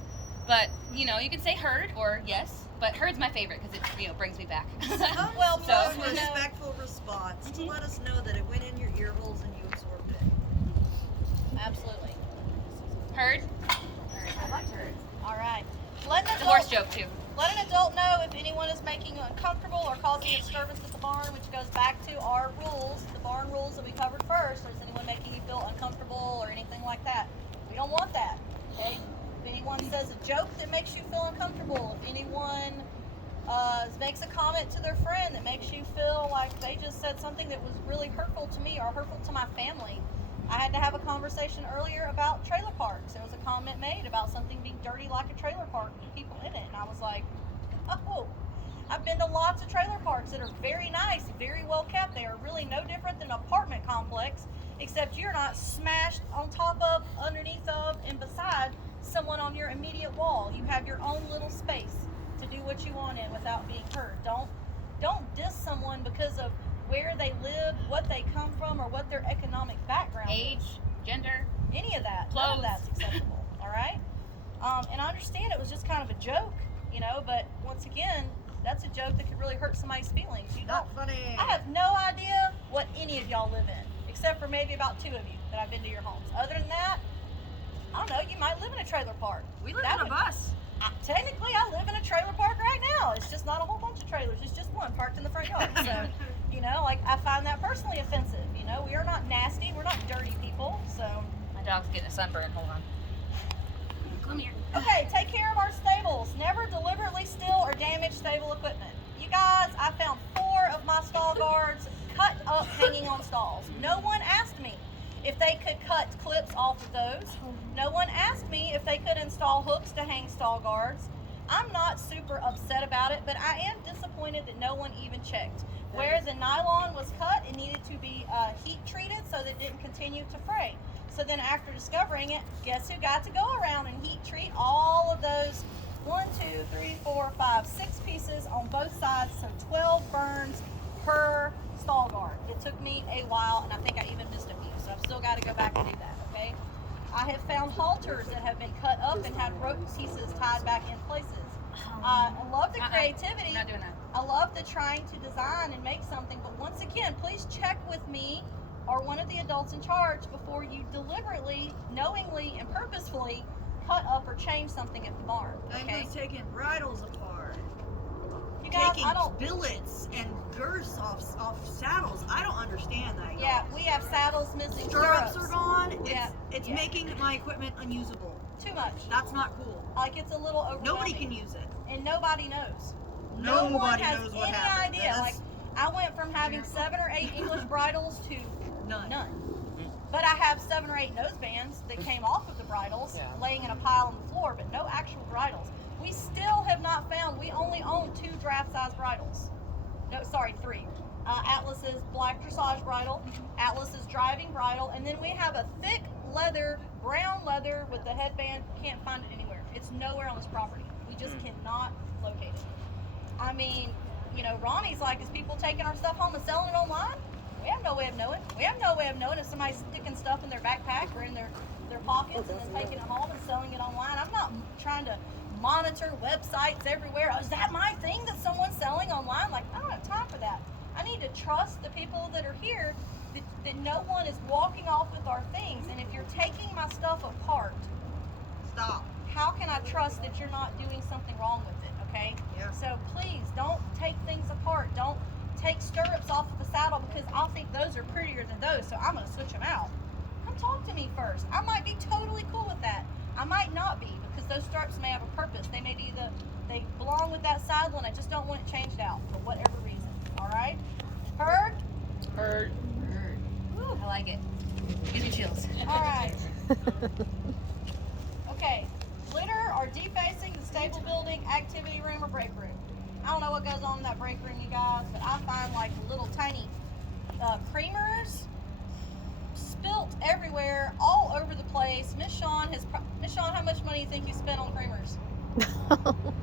But, you can say heard or yes. But heard's my favorite because it, brings me back. Well, So- A respectful response to let us know that it went in your ear holes and you absorbed it. Absolutely. Heard. I like hers. All right. Let an It's a horse adult, joke too. let an adult know if anyone is making you uncomfortable or causing a disturbance at the barn, which goes back to our rules, the barn rules that we covered first. Is anyone making you feel uncomfortable or anything like that? We don't want that, okay? If anyone says a joke that makes you feel uncomfortable, if anyone makes a comment to their friend that makes you feel like they just said something that was really hurtful to me or hurtful to my family. I had to have a conversation earlier about trailer parks. There was a comment made about something being dirty like a trailer park with people in it. And I was like, oh, I've been to lots of trailer parks that are very nice, very well kept. They are really no different than an apartment complex, except you're not smashed on top of, underneath of, and beside someone on your immediate wall. You have your own little space to do what you want in without being hurt. Don't diss someone because of where they live, what they come from, or what their economic background Age, is. gender. Any of that. None of Clothes. that's acceptable. All right? And I understand it was just kind of a joke, but once again, that's a joke that could really hurt somebody's feelings. You don't. Not funny. I have no idea what any of y'all live in, except for maybe about 2 of you that I've been to your homes. Other than that, I don't know, you might live in a trailer park. We live That in a would- bus. Technically, I live in a trailer park right now. It's just not a whole bunch of trailers. It's just one parked in the front yard. So, you know, like, I find that personally offensive. You know, we are not nasty. We're not dirty people. So, My dog's getting a sunburn. Hold on. Come here. okay, take care of our stables. Never deliberately steal or damage stable equipment. You guys, I found 4 of my stall guards cut up hanging on stalls. No one asked me if they could cut clips off of those. No one asked me if they could install hooks to hang stall guards. I'm not super upset about it, but I am disappointed that no one even checked. Where the nylon was cut, it needed to be heat treated so that it didn't continue to fray. So then after discovering it, guess who got to go around and heat treat all of those 1, 2, 3, 4, 5, 6 pieces on both sides, so 12 burns per stall guard. It took me a while, and I think I even missed a few, so I've still got to go back and do that, okay? I have found halters that have been cut up and had rope pieces tied back in places. I love the creativity. I'm not doing that. I love the trying to design and make something, but once again, please check with me or one of the adults in charge before you deliberately, knowingly, and purposefully cut up or change something at the barn, That okay? includes taking bridles apart, You guys, taking I don't, billets and girths off saddles. I don't understand that. yeah, y'all. we have saddles missing, Stirrups are gone. Yeah, It's yeah. making my equipment unusable. Too much. That's not cool. Like, it's a little overwhelming. Nobody can use it. And nobody knows. No one Nobody has knows what any happened. idea. Like, That's I went from having 7 or 8 English bridles to none. none. But I have 7 or 8 nosebands that came off of the bridles, Yeah. laying in a pile on the floor, but no actual bridles. We still have not found, we only own 2 draft size bridles. No, sorry, 3. Atlas's black dressage bridle, Atlas's driving bridle, and then we have a thick leather, brown leather with the headband. Can't find it anywhere. It's nowhere on this property. We just cannot locate it. I mean, you know, Ronnie's like, is people taking our stuff home and selling it online? We have no way of knowing. We have no way of knowing if somebody's sticking stuff in their backpack or in their pockets and then taking it home and selling it online. I'm not trying to monitor websites everywhere. Oh, is that my thing that someone's selling online? Like, I don't have time for that. I need to trust the people that are here that no one is walking off with our things. And if you're taking my stuff apart, Stop. how can I trust that you're not doing something wrong with it, okay? Yeah. So please, don't take things apart. Don't take stirrups off of the saddle because I'll think those are prettier than those, so I'm going to switch them out. Come talk to me first. I might be totally cool with that. I might not be because those stirrups may have a purpose. They may be they belong with that saddle and I just don't want it changed out for whatever reason, all right? Heard? Heard. Woo, I like it. Gives me chills. All right. Okay, litter or defacing the stable building, activity room, or break room. I don't know what goes on in that break room, you guys, but I find like little tiny creamers spilt everywhere, all over the place. Miss Shawn, how much money do you think you spent on creamers?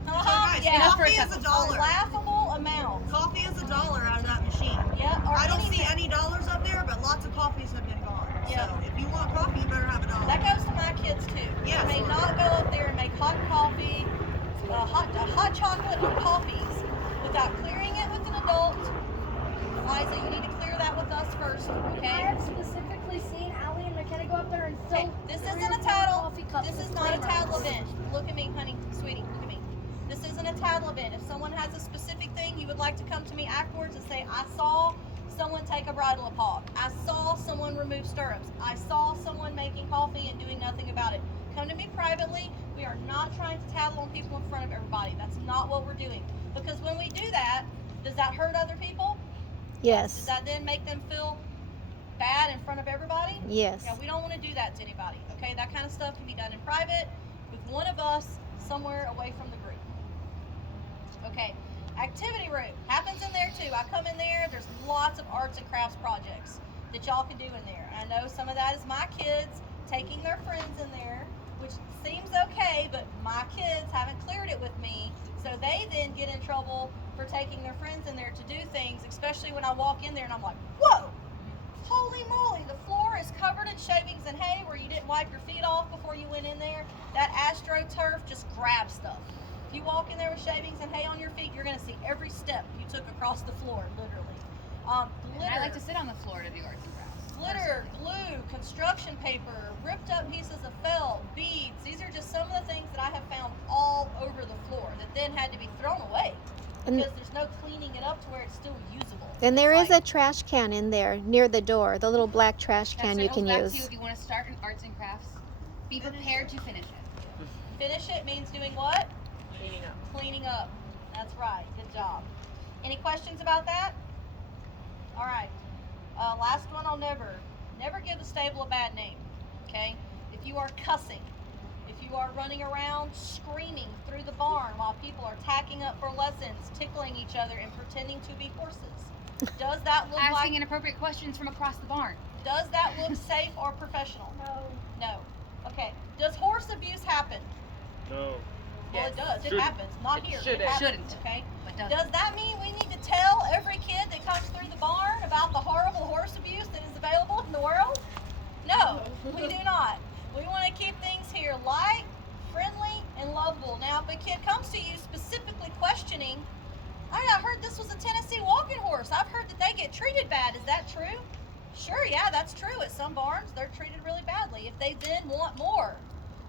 Guys, Yeah, coffee is a $1. laughable amount. Coffee is $1 out of that machine. Yeah, or I don't see anything. any dollars up there, but lots of coffees have been gone. Yeah. So if you want coffee, you better have $1. That goes to my kids too. Yes. They may not go up there and make hot coffee, hot chocolate or coffees without clearing it with an adult. Liza, you need to clear that with us first, I okay? have specifically seen Allie and McKenna go up there and Okay, fill this 3 or isn't a 4 tattle. coffee cups This with is not a creamer. tattle event. Look at me, honey, sweetie, look at me. This isn't a tattle event. If someone has a specific thing you would like to come to me afterwards and say, I saw someone take a bridle apart. I saw someone remove stirrups. I saw someone making coffee and doing nothing about it. Come to me privately. We are not trying to tattle on people in front of everybody. That's not what we're doing. Because when we do that, does that hurt other people? Does Yes. that then make them feel bad in front of everybody? Yes. Yeah, we don't want to do that to anybody, okay? That kind of stuff can be done in private with one of us somewhere away from the group. Okay, activity room happens in there too. I come in there, there's lots of arts and crafts projects that y'all can do in there. I know some of that is my kids taking their friends in there, which seems okay, but my kids haven't cleared it with me, so they then get in trouble for taking their friends in there to do things, especially when I walk in there and I'm like, whoa! Holy moly, the floor is covered in shavings and hay where you didn't wipe your feet off before you went in there. That AstroTurf just grabs stuff. If you walk in there with shavings and hay on your feet, you're going to see every step you took across the floor, literally. And Glitter. I like to sit on the floor to do arts and crafts. Glitter, glue, construction paper, ripped up pieces of felt, beads. These are just some of the things that I have found all over the floor that then had to be thrown away And- because there's no cleaning it up to where it's still usable. And there It's is a like, trash can in there near the door, the little black trash That can you circles can back to use. if you want to start in arts and crafts, be prepared to finish it. finish it means doing what? Cleaning up. Cleaning up. That's right. Good job. Any questions about that? All right. Last one, I'll never give the stable a bad name. Okay? If you are cussing, if you are running around screaming through the barn while people are tacking up for lessons, tickling each other, and pretending to be horses, does that look Asking like? inappropriate questions from across the barn. Does that look safe or professional? No. No. Okay. Does horse abuse happen? No. Well, it does. It Shouldn't. happens. Not It here. shouldn't. It happens. Shouldn't. Okay. But does Does that mean we need to tell every kid that comes through the barn about the horrible horse abuse that is available in the world? No, we do not. We want to keep things here light, friendly, and lovable. Now, if a kid comes to you specifically questioning, I heard this was a Tennessee walking horse. I've heard that they get treated bad. Is that true? Sure, yeah, that's true. At some barns, they're treated really badly. If they then want more,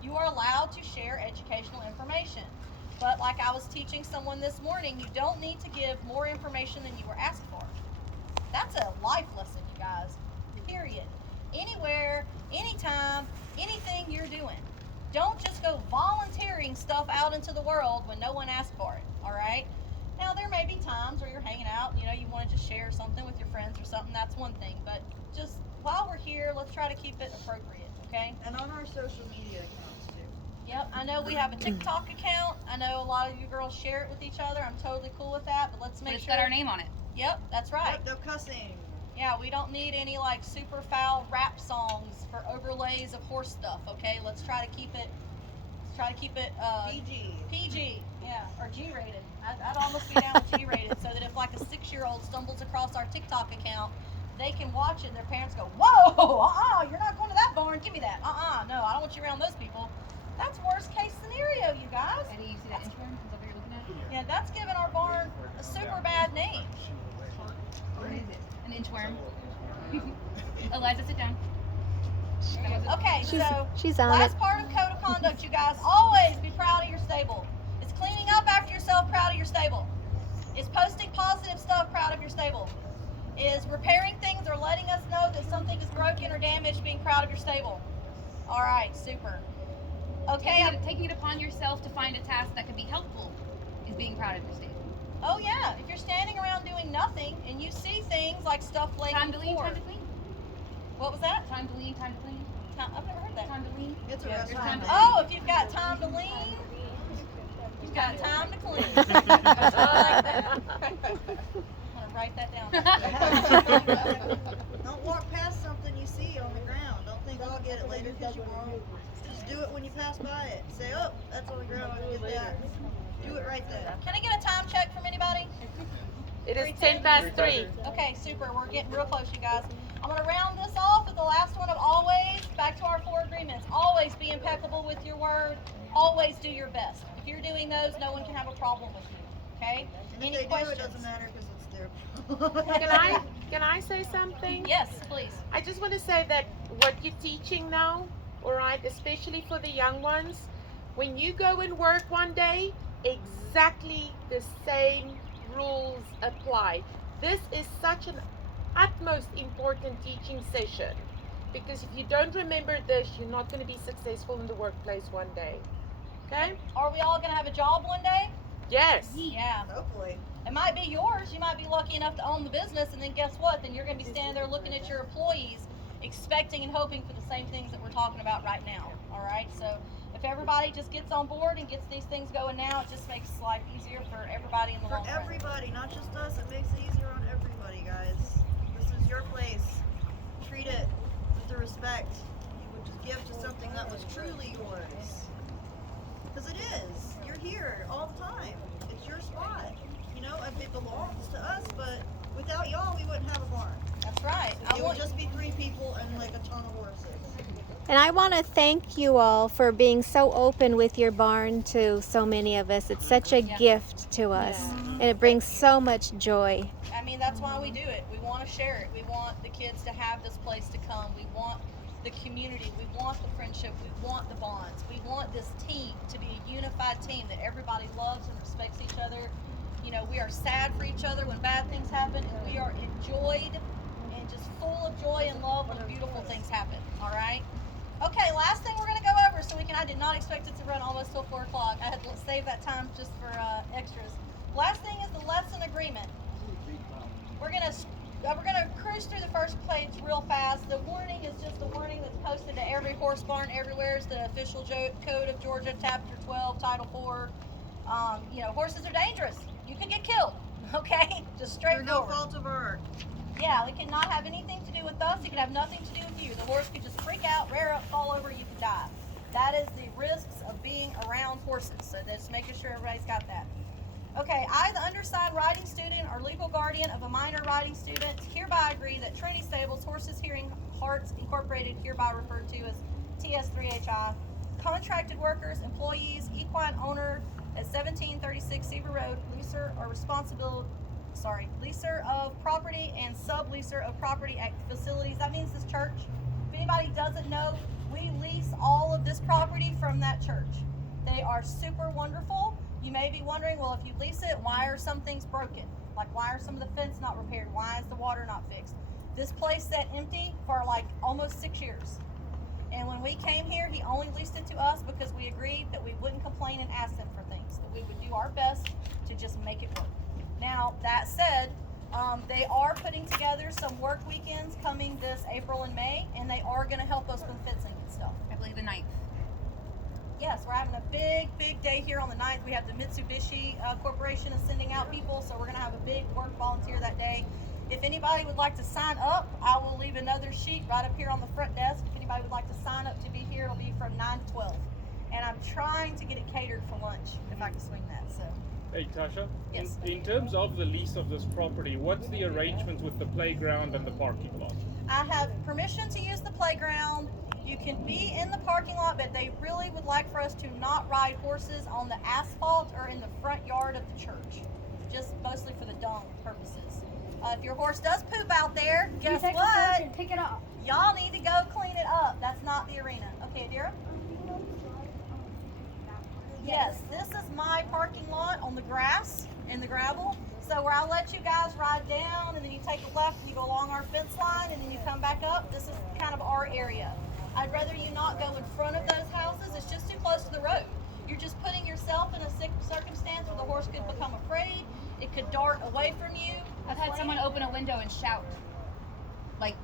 you are allowed to share educational information. But like I was teaching someone this morning, you don't need to give more information than you were asked for. That's a life lesson, you guys. Period. Anywhere, anytime, anything you're doing. Don't just go volunteering stuff out into the world when no one asked for it, all right? Now, there may be times where you're hanging out, you want to just share something with your friends or something. That's one thing. But just while we're here, let's try to keep it appropriate, okay? And on our social media accounts too. Yep, I know we have a TikTok account. I know a lot of you girls share it with each other. I'm totally cool with that, but let's But make it's sure. got our name on it. Yep, that's right. Yep, no cussing. Yeah, we don't need any like super foul rap songs for overlays of horse stuff, okay? Let's try to keep it PG. PG, yeah, or G-rated. I'd almost be down with G-rated so that if like a 6-year-old stumbles across our TikTok account, they can watch it and their parents go, whoa, you're not going to that barn, give me that. No, I don't want you around those people. That's worst case scenario, you guys. Eddie, you see that inchworm? Is that what you're looking at? Yeah, that's giving our barn a super bad name. What is it? An inchworm. Eliza, sit down. Okay, so She's on last it. part of code of conduct, you guys, always be proud of your stable. It's cleaning up after yourself, proud of your stable. It's posting positive stuff, proud of your stable. Is repairing things or letting us know that something is broken or damaged, being proud of your stable. All right, super. Okay. Taking it upon yourself to find a task that could be helpful is being proud of your stable. Oh yeah, if you're standing around doing nothing and you see things like stuff laying Time on to the lean, floor. time to clean. What was that? Time to lean, time to clean. I've never heard that. Time to lean. It's a Yeah, there's restaurant. time to Oh, if you've got time to lean, you've got time to clean. I like that. I'm gonna write that down. Don't walk past something you see on the ground. Don't think I'll get it later because you won't. Just do it when you pass by it. Say, oh, that's on the ground. I can get that. Do it right there. Can I get a time check from anybody? It is 10 past 3. Okay, super. We're getting real close, you guys. I'm going to round this off with the last one of always, back to our 4 agreements. Always be impeccable with your word. Always do your best. If you're doing those, no one can have a problem with you. Okay? And Any if they questions? do, it doesn't matter because it's their Can I say something? Yes, please. I just want to say that what you're teaching now, all right, especially for the young ones, when you go and work one day, exactly the same rules apply. This is such an utmost important teaching session, because if you don't remember this, you're not going to be successful in the workplace one day. Okay? Are we all going to have a job one day? Yes. Yeah. Hopefully. It might be yours. You might be lucky enough to own the business, and then guess what? Then you're going to be standing there looking at your employees, expecting and hoping for the same things that we're talking about right now. All right? So if everybody just gets on board and gets these things going now, it just makes life easier for everybody in the For long run. everybody, not just us. It makes it easier on everybody, guys. This is your place. Treat it with the respect you would just give to something that was truly yours. Because it is. You're here all the time. It's your spot. You know, it belongs to us, but without y'all, we wouldn't have a barn. That's right. So I It would just be 3 people and like a ton of horses. And I want to thank you all for being so open with your barn to so many of us. It's such a gift to us, and it brings so much joy. I mean, that's why we do it. We want to share it. We want the kids to have this place to come. We want the community. We want the friendship. We want the bonds. We want this team to be a unified team that everybody loves and respects each other. You know, we are sad for each other when bad things happen, and we are enjoyed and just full of joy and love when beautiful things happen. All right? Okay, last thing we're going to go over so we can, I did not expect it to run almost till 4 o'clock. I had to save that time just for extras. Last thing is the lesson agreement. We're gonna cruise through the first page real fast. The warning is just the warning that's posted to every horse barn everywhere. It's the official code of Georgia, Chapter 12, Title 4. You know, horses are dangerous. You can get killed. Okay, just Through straightforward. no fault of our Yeah, it cannot have anything to do with us. It can have nothing to do with you. The horse could just freak out, rear up, fall over, you can die. That is the risks of being around horses. So just making sure everybody's got that. Okay, I, the undersigned riding student or legal guardian of a minor riding student, hereby agree that Trinity Stables Horses Hearing Hearts Incorporated, hereby referred to as TS3HI, contracted workers, employees, equine owner at 1736 Seaver Road, leaser of property and subleaser of property at facilities. That means this church. If anybody doesn't know, we lease all of this property from that church. They are super wonderful. You may be wondering, well, if you lease it, why are some things broken? Like, why are some of the fence not repaired? Why is the water not fixed? This place sat empty for like almost 6 years. And when we came here, he only leased it to us because we agreed that we wouldn't complain and ask them for things, that we would do our best to just make it work. Now, that said, they are putting together some work weekends coming this April and May, and they are going to help us with fencing and stuff. I believe the 9th. Yes, we're having a big day here on the 9th. We have the Mitsubishi Corporation is sending out people, so we're going to have a big work volunteer that day. If anybody would like to sign up, I will leave another sheet right up here on the front desk. If anybody would like to sign up to be here, it'll be from 9 to 12. And I'm trying to get it catered for lunch, if I can swing that. So. Hey Tasha, Yes. in terms of the lease of this property, what's the arrangements with the playground and the parking lot? I have permission to use the playground. You can be in the parking lot, but they really would like for us to not ride horses on the asphalt or in the front yard of the church, just mostly for the dung purposes. If your horse does poop out there, You guess take the what? fork and pick it up. Y'all need to go clean it up. That's not the arena. Okay, Adira? Yes, this is my parking lot on the grass and the gravel. So where I'll let you guys ride down, and then you take a left and you go along our fence line, and then you come back up. This is kind of our area. I'd rather you not go in front of those houses. It's just too close to the road. You're just putting yourself in a circumstance where the horse could become afraid. It could dart away from you. I've had someone open a window and shout. Like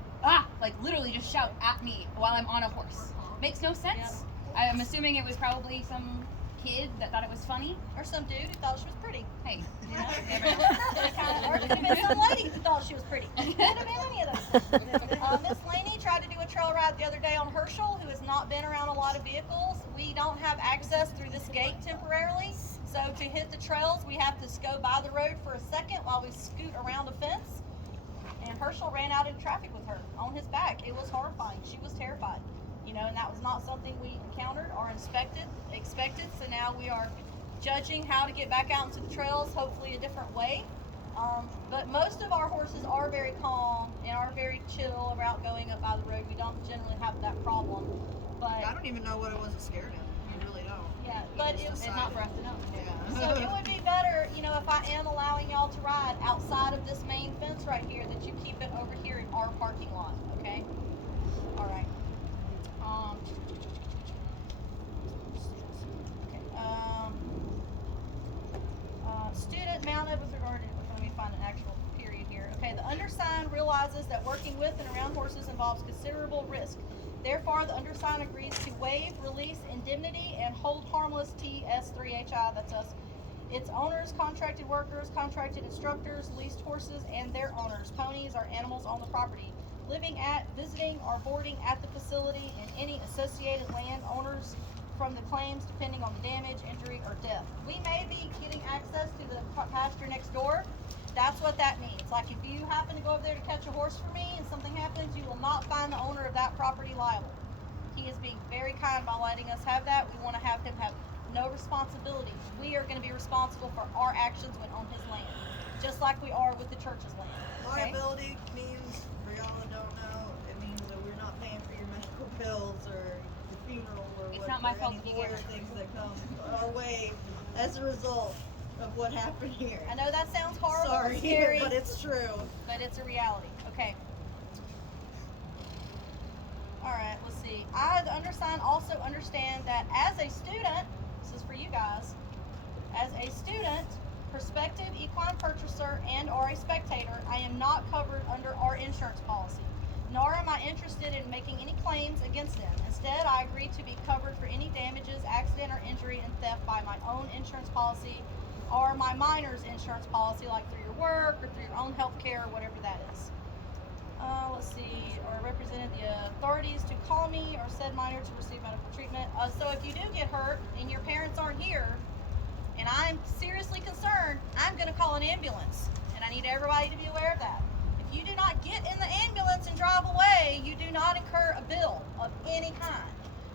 literally just shout at me while I'm on a horse. Makes no sense. I'm assuming it was probably some kid that thought it was funny. Or some dude who thought she was pretty. Hey, You know? Or it could have been some lady who thought she was pretty. It could have been any of those. Miss Laney tried to do a trail ride the other day on Herschel, who has not been around a lot of vehicles. We don't have access through this gate temporarily. So to hit the trails, we have to go by the road for a second while we scoot around a fence. And Herschel ran out into traffic with her on his back. It was horrifying. She was terrified. You know, and that was not something we encountered or expected. So now we are judging how to get back out into the trails, hopefully a different way. But most of our horses are very calm and are very chill about going up by the road. We don't generally have that problem. But I don't even know what it was that scared him. I really don't. yeah, but it's not for us to know. Yeah. so it would be better, you know, if I am allowing y'all to ride outside of this main fence right here, that you keep it over here in our parking lot, okay? All right. Okay. Student mounted with regard to, let me find an actual period here. Okay, the undersigned realizes that working with and around horses involves considerable risk. Therefore, the undersigned agrees to waive, release, indemnity, and hold harmless TS3HI, that's us, its owners, contracted workers, contracted instructors, leased horses, and their owners, ponies or animals on the property, living at, visiting, or boarding at the facility, and any associated land owners from the claims depending on the damage, injury, or death. We may be getting access to the pasture next door. That's what that means. Like if you happen to go over there to catch a horse for me and something happens, will not find the owner of that property liable. He is being very kind by letting us have that. We want to have him have no responsibility. We are going to be responsible for our actions when on his land, just like we are with the church's land. Okay? Liability means, for y'all that don't know, it means that we're not paying for your medical bills or your funeral or It's what, not my or fault any if you get lawyer hurt. things that come our way as a result of what happened here. I know that sounds horrible Sorry, and scary, but it's true. but it's a reality. Okay. Alright, let's see. I, the undersigned, also understand that as a student, this is for you guys, as a student, prospective equine purchaser, and or a spectator, I am not covered under our insurance policy, nor am I interested in making any claims against them. Instead, I agree to be covered for any damages, accident, or injury and theft by my own insurance policy or my minor's insurance policy, like through your work or through your own health care or whatever that is. Let's see, or represented the authorities to call me or said minor to receive medical treatment. So if you do get hurt and your parents aren't here, and I'm seriously concerned, I'm going to call an ambulance. And I need everybody to be aware of that. If you do not get in the ambulance and drive away, you do not incur a bill of any kind.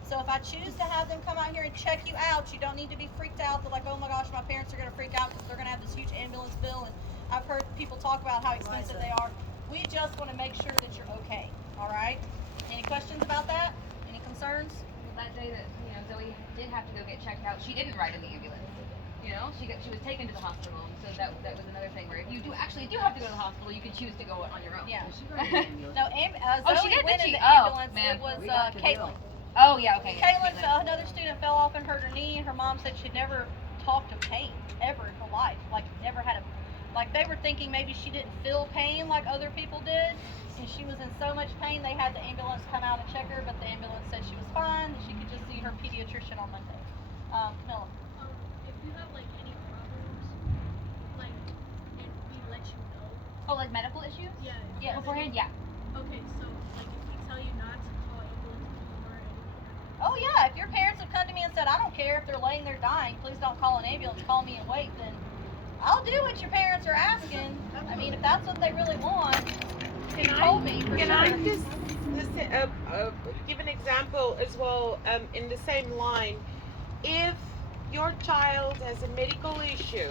So if I choose to have them come out here and check you out, you don't need to be freaked out that like, oh my gosh, my parents are going to freak out because they're going to have this huge ambulance bill. And I've heard people talk about how expensive they are. We just want to make sure that you're okay. All right? Any questions about that? Any concerns? That day that Zoe did have to go get checked out, she didn't ride in the ambulance. She was taken to the hospital, and so that was another thing where if you do have to go to the hospital, you can choose to go on your own. Yeah. She got an ambulance. No, Oh, she Zoe did, went did in she? the Oh, ambulance. man. It was We got the Caitlin. bill. Oh yeah, okay. Caitlin, another student fell off and hurt her knee, and her mom said she'd never talked of pain ever in her life. Like never had they were thinking maybe she didn't feel pain like other people did, and she was in so much pain they had the ambulance come out and check her, but the ambulance said she was fine. She could just see her pediatrician on Monday. Miller. If you have like any problems, like, and we let you know. Oh, like medical issues? Yeah. Yeah. Beforehand, yeah. Okay, so like if we tell you not to call ambulance or anything. Oh yeah, if your parents have come to me and said, I don't care if they're laying there dying, please don't call an ambulance, call me and wait, then I'll do what your parents are asking. I mean, if that's what they really want, you told me for Can sure. I just give an example as well in the same line? If your child has a medical issue,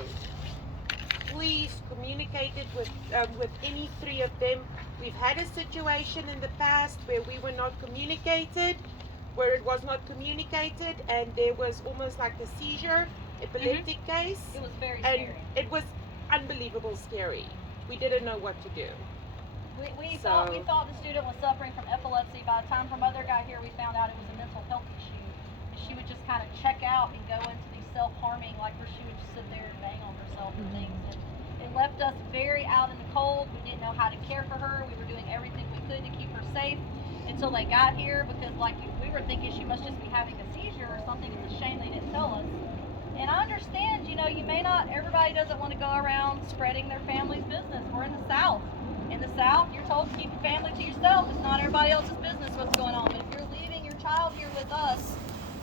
please communicate it with any three of them. We've had a situation in the past where we were not communicated, where it was not communicated, and there was almost like a seizure, epileptic case, It was very and scary. it was unbelievable scary. We didn't know what to do. We So- thought the student was suffering from epilepsy. By the time her mother got here, we found out it was a mental health issue. And she would just kind of check out and go into these self-harming, like where she would just sit there and bang on herself and things. And it left us very out in the cold. We didn't know how to care for her. We were doing everything we could to keep her safe until they got here, because we were thinking she must just be having a seizure or something. It's a shame they didn't tell us. And I understand, you may not, everybody doesn't want to go around spreading their family's business. We're in the South. In the South, you're told to keep your family to yourself. It's not everybody else's business what's going on. But if you're leaving your child here with us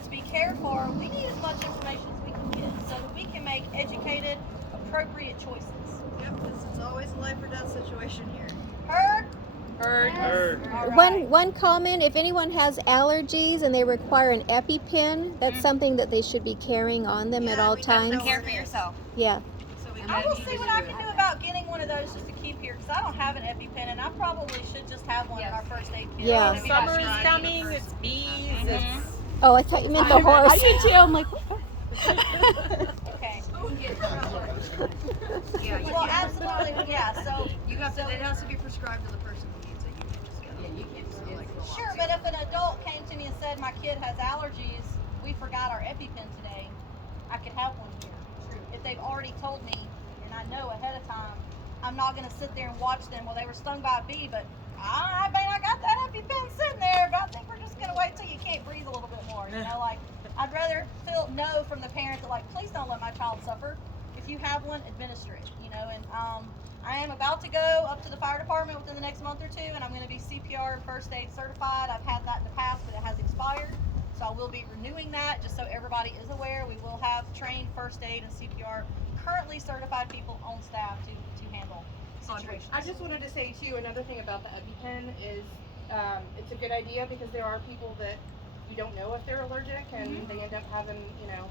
to be cared for, we need as much information as we can get so that we can make educated, appropriate choices. Yep, this is always a life or death situation here. Heard? Heard. All right. One comment, if anyone has allergies and they require an EpiPen, that's something that they should be carrying on them at Yeah, all we definitely times. Care for yourself. Yeah. So we I will need see to what do I it. can do about getting one of those just to keep here, because I don't have an EpiPen, and I probably should just have one in our first aid kit. Yeah. Maybe Summer that's is right. coming, it's bees, it's Oh, I thought you meant the horse. I did too. I'm like, Okay. Yeah, Well, absolutely, yeah, so. you have to. It has to be prescribed to the person who needs it. You can't just get it. Yeah, you can't just get it. Sure, but if an adult came to me and said, my kid has allergies, we forgot our EpiPen today, I could have one here. If they've already told me, and I know ahead of time, I'm not gonna sit there and watch them, well, they were stung by a bee, but I got that EpiPen sitting there, but I think we're just gonna wait till you can't breathe a little bit more, I'd rather know from the parent that, please don't let my child suffer. If you have one, administer it, and I am about to go up to the fire department within the next month or two, and I'm going to be CPR and first aid certified. I've had that in the past, but it has expired, so I will be renewing that just so everybody is aware. We will have trained first aid and CPR currently certified people on staff to handle situations. I just wanted to say too, another thing about the EpiPen is it's a good idea because there are people that you don't know if they're allergic and they end up having, you know.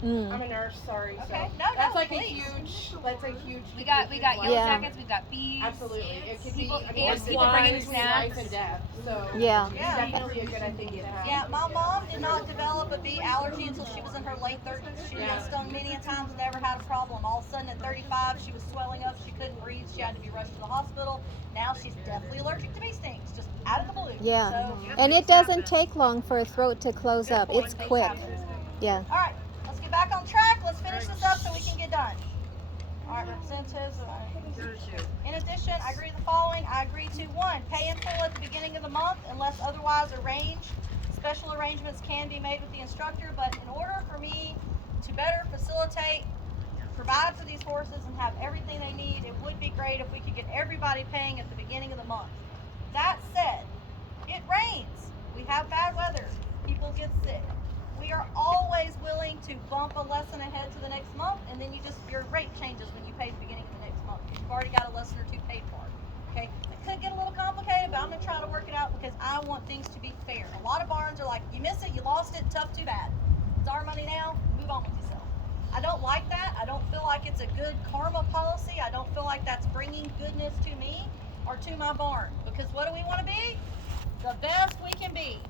I'm a nurse, sorry. Okay. So No, that's no, like please. that's a huge. We got yellow Yeah. jackets, we've got bees. Absolutely. It could People- be, I mean, people bringing between snacks. life and death. So Yeah. it's Yeah. definitely a good idea to have. Yeah, my mom did not develop a bee allergy until she was in her late 30s. She got stung many a times, never had a problem. All of a sudden at 35, she was swelling up, she couldn't breathe, she had to be rushed to the hospital. Now she's definitely allergic to bee stings, just out of the blue. Yeah. So, And it doesn't take long for a throat to close up. It's things quick. happen. Yeah. All right, let's get back on track. Let's finish this up so we can get done. All right, representatives. In addition, I agree with the following. I agree to 1, pay in full at the beginning of the month unless otherwise arranged. Special arrangements can be made with the instructor, but in order for me to better facilitate, provide for these horses and have everything they need, it would be great if we could get everybody paying at the beginning of the month. That said, it rains. We have bad weather. People get sick. We are always willing to bump a lesson ahead to the next month, and then your rate changes when you pay the beginning of the next month. You've already got a lesson or two paid for. Okay, it could get a little complicated, but I'm gonna try to work it out because I want things to be fair. A lot of barns are like, you miss it, you lost it, tough, too bad. It's our money now, move on with yourself. I don't like that. I don't feel like it's a good karma policy. I don't feel like that's bringing goodness to me or to my barn. Because what do we want to be? The best we can be.